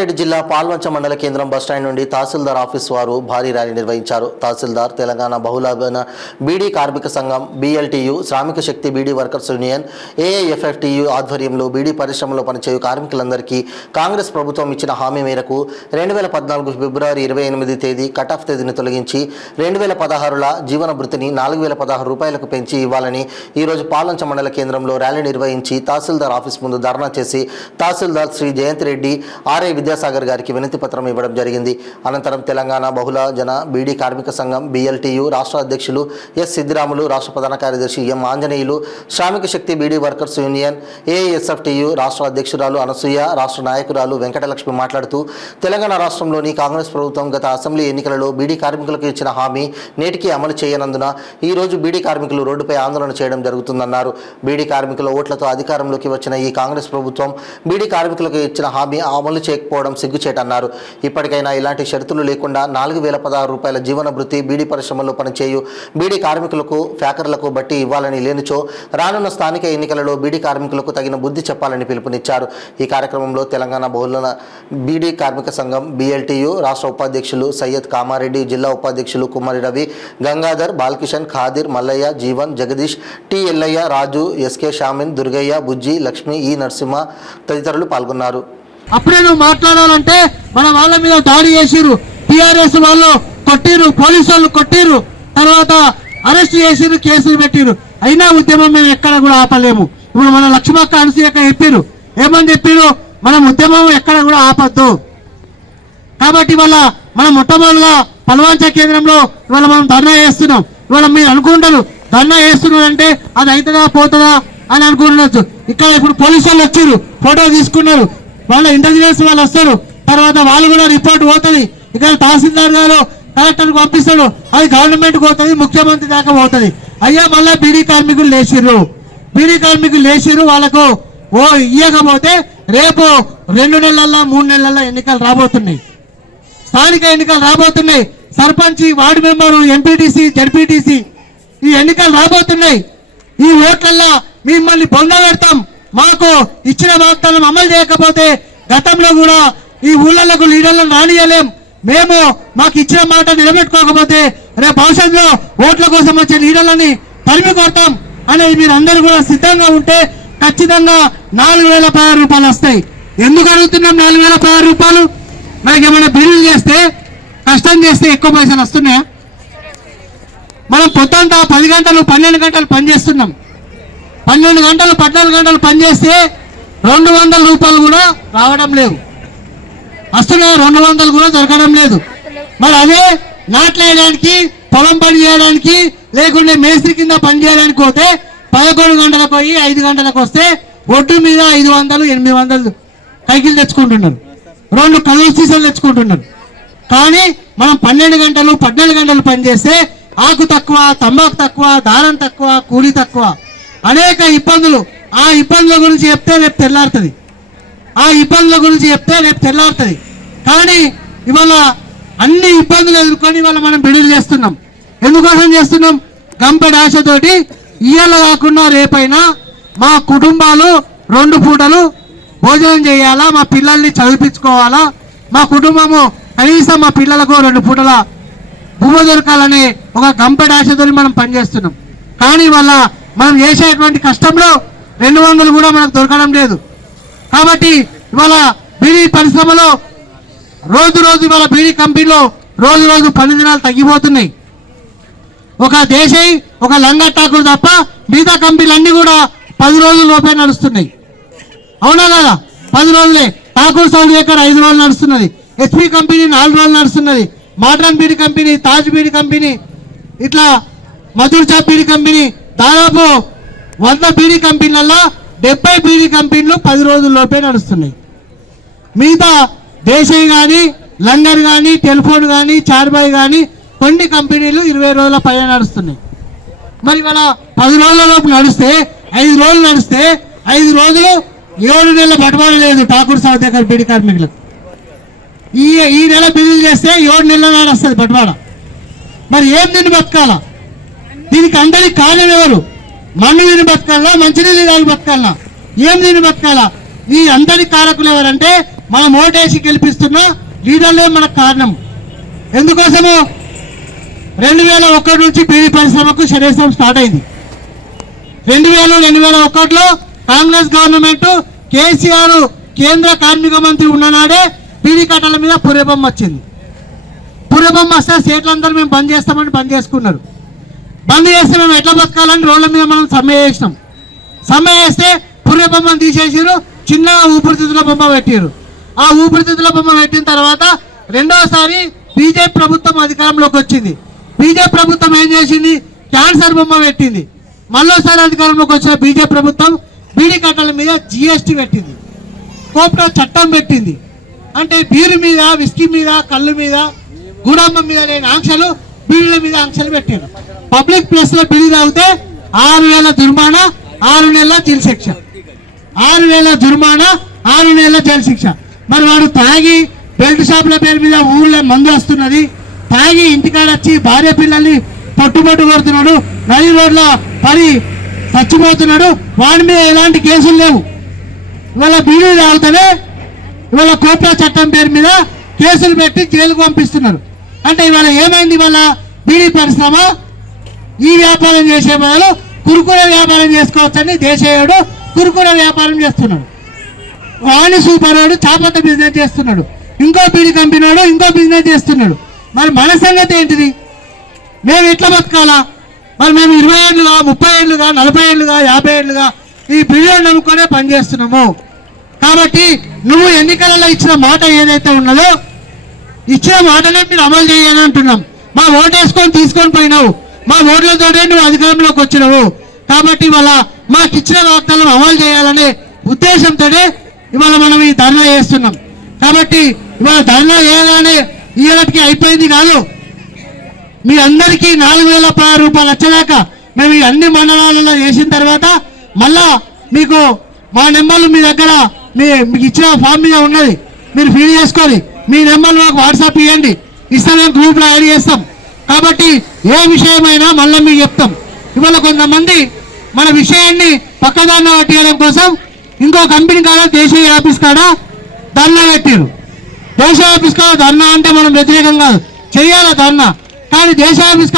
కామారెడ్డి జిల్లా పాల్వంచ మండల కేంద్రం బస్టాండ్ నుండి తహసీల్దార్ ఆఫీస్ వారు భారీ ర్యాలీ నిర్వహించారు. తహసీల్దార్, తెలంగాణ బహుళాభన బీడీ కార్మిక సంఘం, BLTU, శ్రామిక శక్తి బీడీ వర్కర్స్ యూనియన్, AIFFTU ఆధ్వర్యంలో బీడీ పరిశ్రమలో పనిచేయు కార్మికులందరికీ కాంగ్రెస్ ప్రభుత్వం ఇచ్చిన హామీ మేరకు 2014 ఫిబ్రవరి 28 తేదీ కట్ ఆఫ్ తేదీని తొలగించి 2016ల జీవన భృతిని 4016 రూపాయలకు పెంచి ఇవ్వాలని ఈరోజు పాల్వంచ మండల కేంద్రంలో ర్యాలీ నిర్వహించి తహసీల్దార్ ఆఫీస్ ముందు ధర్నా చేసి తహసీల్దార్ శ్రీ జయంత్ రెడ్డి RI విద్యాసాగర్ గారికి వినతి పత్రం ఇవ్వడం జరిగింది. అనంతరం తెలంగాణ బహుళజన బీడీ కార్మిక సంఘం, BLTU రాష్ట్ర అధ్యక్షులు S సిద్దిరాములు, రాష్ట్ర ప్రధాన కార్యదర్శి M ఆంజనేయులు, శ్రామిక శక్తి బీడీ వర్కర్స్ యూనియన్, AIFFTU రాష్ట్ర అధ్యక్షురాలు అనసూయ, రాష్ట్ర నాయకురాలు వెంకటలక్ష్మి మాట్లాడుతూ తెలంగాణ రాష్ట్రంలోని కాంగ్రెస్ ప్రభుత్వం గత అసెంబ్లీ ఎన్నికలలో బీడీ కార్మికులకు ఇచ్చిన హామీ నేటికి అమలు చేయనందున ఈ రోజు బీడీ కార్మికులు రోడ్డుపై ఆందోళన చేయడం జరుగుతుందన్నారు. బీడీ కార్మికుల ఓట్లతో అధికారంలోకి వచ్చిన ఈ కాంగ్రెస్ ప్రభుత్వం బీడీ కార్మికులకు ఇచ్చిన హామీ అమలు చేయకపోవడం సిగ్గుచేటన్నారు. ఇప్పటికైనా ఇలాంటి షరతులు లేకుండా 4016 రూపాయల జీవన భృతి బీడీ పరిశ్రమలో పనిచేయు బీడీ కార్మికులకు, ఫ్యాకర్లకు బట్టి ఇవ్వాలని, లేనిచో రానున్న స్థానిక ఎన్నికలలో బీడీ కార్మికులకు తగిన బుద్ధి చెప్పాలని పిలుపునిచ్చారు. ఈ కార్యక్రమంలో తెలంగాణ బహుళ బీడీ కార్మిక సంఘం, BLTU రాష్ట్ర ఉపాధ్యక్షులు సయ్యద్ కామారెడ్డి, జిల్లా ఉపాధ్యక్షులు కుమారి రవి, గంగాధర్, బాలకిషన్, ఖాదిర్, మల్లయ్య, జీవన్, జగదీష్, T ఎల్లయ్య, రాజు, SK షామిన్, దుర్గయ్య, బుజ్జి, లక్ష్మి, E నరసింహ తదితరులు పాల్గొన్నారు. అప్పుడే నువ్వు మాట్లాడాలంటే మన వాళ్ళ మీద దాడి చేసిరు, TRS వాళ్ళు కొట్టిరు, పోలీసు వాళ్ళు కొట్టిరు, తర్వాత అరెస్ట్ చేసిరు, కేసులు పెట్టిరు. అయినా ఉద్యమం మేము ఎక్కడ కూడా ఆపలేము. ఇప్పుడు మన లక్ష్మక్క, అనసూయక్క చెప్పిరు, ఏమని చెప్పిరు, మనం ఉద్యమం ఎక్కడ కూడా ఆపద్దు. కాబట్టి ఇవాళ మనం మొట్టమొదటిగా పల్వంచ కేంద్రంలో ఇవాళ మనం ధర్నా చేస్తున్నాం. ఇవాళ మీరు అనుకుంటారు ధర్నా చేస్తున్నారంటే అది అవుతుందా పోతుందా అని అనుకుంటున్నారు. ఇక్కడ ఇప్పుడు పోలీసు వాళ్ళు వచ్చారు, ఫోటో తీసుకున్నారు, వాళ్ళ ఇంటెలిజెన్స్ వాళ్ళు వస్తారు, తర్వాత వాళ్ళు కూడా రిపోర్ట్ పోతుంది. ఇక్కడ తహసీల్దార్ గారు కలెక్టర్కి పంపిస్తాడు, అది గవర్నమెంట్కి పోతుంది, ముఖ్యమంత్రి దాకా పోతుంది. అయ్యా మళ్ళీ బీడీ కార్మికులు లేచిర్రు, వాళ్ళకు ఇయ్యకపోతే రేపు 2 నెలల్లో 3 నెలల్లో ఎన్నికలు రాబోతున్నాయి, స్థానిక ఎన్నికలు రాబోతున్నాయి. Sarpanch, ward member, MPTC, ZPTC ఈ ఎన్నికలు రాబోతున్నాయి. ఈ ఓట్లల్లో మిమ్మల్ని పొందబెడతాం. మాకు ఇచ్చిన వాగ్దానం అమలు చేయకపోతే గతంలో కూడా ఈ ఊళ్ళకు లీడర్లను రానియలేం. మేము మాకు ఇచ్చిన మాట నిలబెట్టుకోకపోతే రేపు భవిష్యత్తులో ఓట్ల కోసం వచ్చే లీడర్లని తరిమి కొడతాం అనేది మీరు అందరూ కూడా సిద్ధంగా ఉంటే ఖచ్చితంగా 4016 రూపాయలు వస్తాయి. ఎందుకు అడుగుతున్నాం 4016 రూపాయలు? మనకి ఏమైనా బిల్లులు చేస్తే, కష్టం చేస్తే ఎక్కువ పైసలు వస్తున్నాయా? మనం పొద్దుంతా 10 గంటలు 12 గంటలు పనిచేస్తున్నాం. 12 గంటలు 14 గంటలు పనిచేస్తే 200 రూపాయలు కూడా రావడం లేదు. వస్తున్నాయి 200 కూడా దొరకడం లేదు. మరి అదే నాట్లేయడానికి, పొలం పని చేయడానికి, లేకుంటే మేస్త్రి కింద పని చేయడానికి పోతే 11 గంటలకు పోయి 5 గంటలకు వస్తే ఒడ్డు మీద 500, 800 కైకిలు తెచ్చుకుంటున్నారు, 2 కలువ సీసాలు తెచ్చుకుంటున్నారు. కానీ మనం 12 గంటలు 14 గంటలు పనిచేస్తే ఆకు తక్కువ, తంబాకు తక్కువ, దారం తక్కువ, కూలి తక్కువ, అనేక ఇబ్బందులు. ఆ ఇబ్బందుల గురించి చెప్తే రేపు తెల్లారుతుంది. కానీ ఇవాళ అన్ని ఇబ్బందులు ఎదుర్కొని ఇవాళ మనం బిడులు చేస్తున్నాం. ఎందుకోసం చేస్తున్నాం? గంపెడ ఆశతోటి ఇయ్యాల కాకుండా రేపైనా మా కుటుంబాలు 2 పూటలు భోజనం చేయాలా, మా పిల్లల్ని చదివించుకోవాలా, మా కుటుంబము కనీసం మా పిల్లలకు 2 పూటల భూమ దొరకాలనే ఒక గంపెడ ఆశతో మనం పనిచేస్తున్నాం. కానీ ఇవాళ మనం చేసేటువంటి కష్టంలో 200 కూడా మనకు దొరకడం లేదు. కాబట్టి ఇవాళ బీడీ పరిశ్రమలో రోజు ఇవాళ బీడీ కంపెనీలో రోజు పని దినాలు తగ్గిపోతున్నాయి. ఒక దేశీ, ఒక లంగటాకులు తప్ప మిగతా కంపెనీలన్నీ కూడా 10 రోజుల లోపే నడుస్తున్నాయి. అవునా కదా? 10 రోజులే. ఠాకూర్ సౌదీ ఎక్కడ 5 రోజులు నడుస్తున్నది, HP కంపెనీ 4 రోజులు నడుస్తున్నది, modern beedi company, Taj beedi company, ఇట్లా మధుర్ చాప్ బీడీ కంపెనీ, దాదాపు 100 బీడీ కంపెనీలలో 70 బీడీ కంపెనీలు 10 రోజుల లోపే నడుస్తున్నాయి. మిగతా దేశీ కానీ, లంగర్ కానీ, టెలిఫోన్ కానీ, చార్బాయ్ కానీ కొన్ని కంపెనీలు 20 రోజుల పైన నడుస్తున్నాయి. మరి ఇవాళ 10 రోజుల లోపు నడిస్తే, 5 రోజులు నడిస్తే 5 రోజులు 7 నెలల బట్వాడా లేదు ఠాకూర్ సౌదీ బీడీ కార్మికులకు. ఈ నెల బిల్లులు చేస్తే 7 నెలల నాడు వస్తుంది బట్వాడా. మరి ఏం తిని బతకాలా? దీనికి అందరికి కారణం ఎవరు? మన్ను తిని బతకాలా, మంచినీళ్ళు తాగి బతకాలా, ఏం తిని బతకాలా? ఈ అందరి కారకులు ఎవరంటే మనం ఓటేసి గెలిపిస్తున్న లీడర్లే మనకు కారణం. ఎందుకోసము 2001 నుంచి బీడీ పరిశ్రమకు శరీరం స్టార్ట్ అయింది. 2001లో కాంగ్రెస్ గవర్నమెంట్ కేసీఆర్ కేంద్ర కార్మిక మంత్రి ఉన్ననాడే బీడీ కట్టల మీద పుర్రెబొమ్మ వచ్చింది. పుర్రెబొమ్మ వస్తే స్టేట్లందరూ మేము బంద్ చేస్తామని బంద్ చేసుకున్నారు. బంద్ చేస్తే మేము ఎట్లా బతకాలని రోడ్ల మీద మనం సమ్మె చేసినాం. సమ్మె చేస్తే పుర్రెబొమ్మను తీసేసారు, చిన్న ఊపిరితిత్తుల బొమ్మ పెట్టారు. ఆ ఊపిరితిత్తుల బొమ్మ పెట్టిన తర్వాత రెండోసారి బీజేపీ ప్రభుత్వం అధికారంలోకి వచ్చింది. బీజేపీ ప్రభుత్వం ఏం చేసింది? క్యాన్సర్ బొమ్మ పెట్టింది. మళ్ళోసారి అధికారంలోకి వచ్చిన బీజేపీ ప్రభుత్వం బీడీ కట్టల మీద జిఎస్టీ పెట్టింది, కోప్టా చట్టం పెట్టింది. అంటే బీరు మీద, విస్కీ మీద, కళ్ళు మీద, గుడాంబం మీద లేని ఆంక్షలు బీడీల మీద ఆంక్షలు పెట్టారు. పబ్లిక్ ప్లేస్ లో బీడీ తాగితే 6,000 జుర్మానా, 6 నెలల జైలు శిక్ష. 6,000 జుర్మానా, 6 నెలల జైలు శిక్ష. మరి వాడు తాగి బెల్ట్ షాపుల పేరు మీద ఊళ్ళో మందు వస్తున్నది, తాగి ఇంటికాడ వచ్చి భార్య పిల్లల్ని పట్టుబట్టు కొడుతున్నాడు, నది రోడ్ల పడి చచ్చిపోతున్నాడు. వాడి మీద ఎలాంటి కేసులు లేవు. ఇవాళ బీడీ తాగుతానే ఇవాళ కోప్టా చట్టం పేరు మీద కేసులు పెట్టి జైలుకు పంపిస్తున్నారు. అంటే ఇవాళ ఏమైంది? ఇవాళ బీడీ పరిశ్రమ ఈ వ్యాపారం చేసే బదులు కురుకురే వ్యాపారం చేసుకోవచ్చని దేశీయుడు కురుకురే వ్యాపారం చేస్తున్నాడు. వాణి సూపరోడు చాపత బిజినెస్ చేస్తున్నాడు. ఇంకో బీడీ కంపెనీ వాడు ఇంకో బిజినెస్ చేస్తున్నాడు. మరి మన సంగతి ఏంటిది? మేము ఎట్లా బతకాలా? మరి మేము 20 ఏళ్ళుగా, 30 ఏళ్ళుగా, 40 ఏళ్ళుగా, 50 ఏళ్ళుగా ఈ బీడీని నమ్ముకొనే పనిచేస్తున్నాము. కాబట్టి నువ్వు ఎన్నికలలో ఇచ్చిన మాట ఏదైతే ఉన్నదో, ఇచ్చిన మాటనే మీరు అమలు చేయాలని అంటున్నాం. మా ఓటేసుకొని తీసుకొని పోయినావు, మా ఓట్లతోనే నువ్వు అధికారంలోకి వచ్చినావు. కాబట్టి ఇవాళ మాకు ఇచ్చిన వాగ్దానం అమలు చేయాలనే ఉద్దేశంతోనే ఇవాళ మనం ఈ ధర్నా చేస్తున్నాం. కాబట్టి ఇవాళ ధర్నా చేయగానే ఈనాటికి అయిపోయింది కాదు. మీ అందరికీ 4,000 రూపాయలు వచ్చేదాకా మేము ఈ అన్ని మండలాలలో చేసిన తర్వాత మళ్ళా మీకు మా నెంబర్లు మీ దగ్గర మీకు ఇచ్చిన ఫామ్ మీద ఉన్నది, మీరు ఫీల్ చేసుకొని మీ నెంబర్లు మాకు వాట్సాప్ ఇవ్వండి, ఇస్తే మేము గ్రూప్లో యాడ్ చేస్తాం. కాబట్టి ఏ విషయమైనా మళ్ళీ మీకు చెప్తాం. ఇవాళ కొంతమంది మన విషయాన్ని పక్కదారిన పట్టించడం కోసం ఇంకో కంపెనీ కాడ దేశీయ ఆఫీస్ కాడ ధర్నా పెట్టారు. దేశ ఆఫీస్ కాడ ధర్నా అంటే మనం వ్యతిరేకం కాదు, చెయ్యాలి ధర్నా. కానీ దేశ ఆఫీస్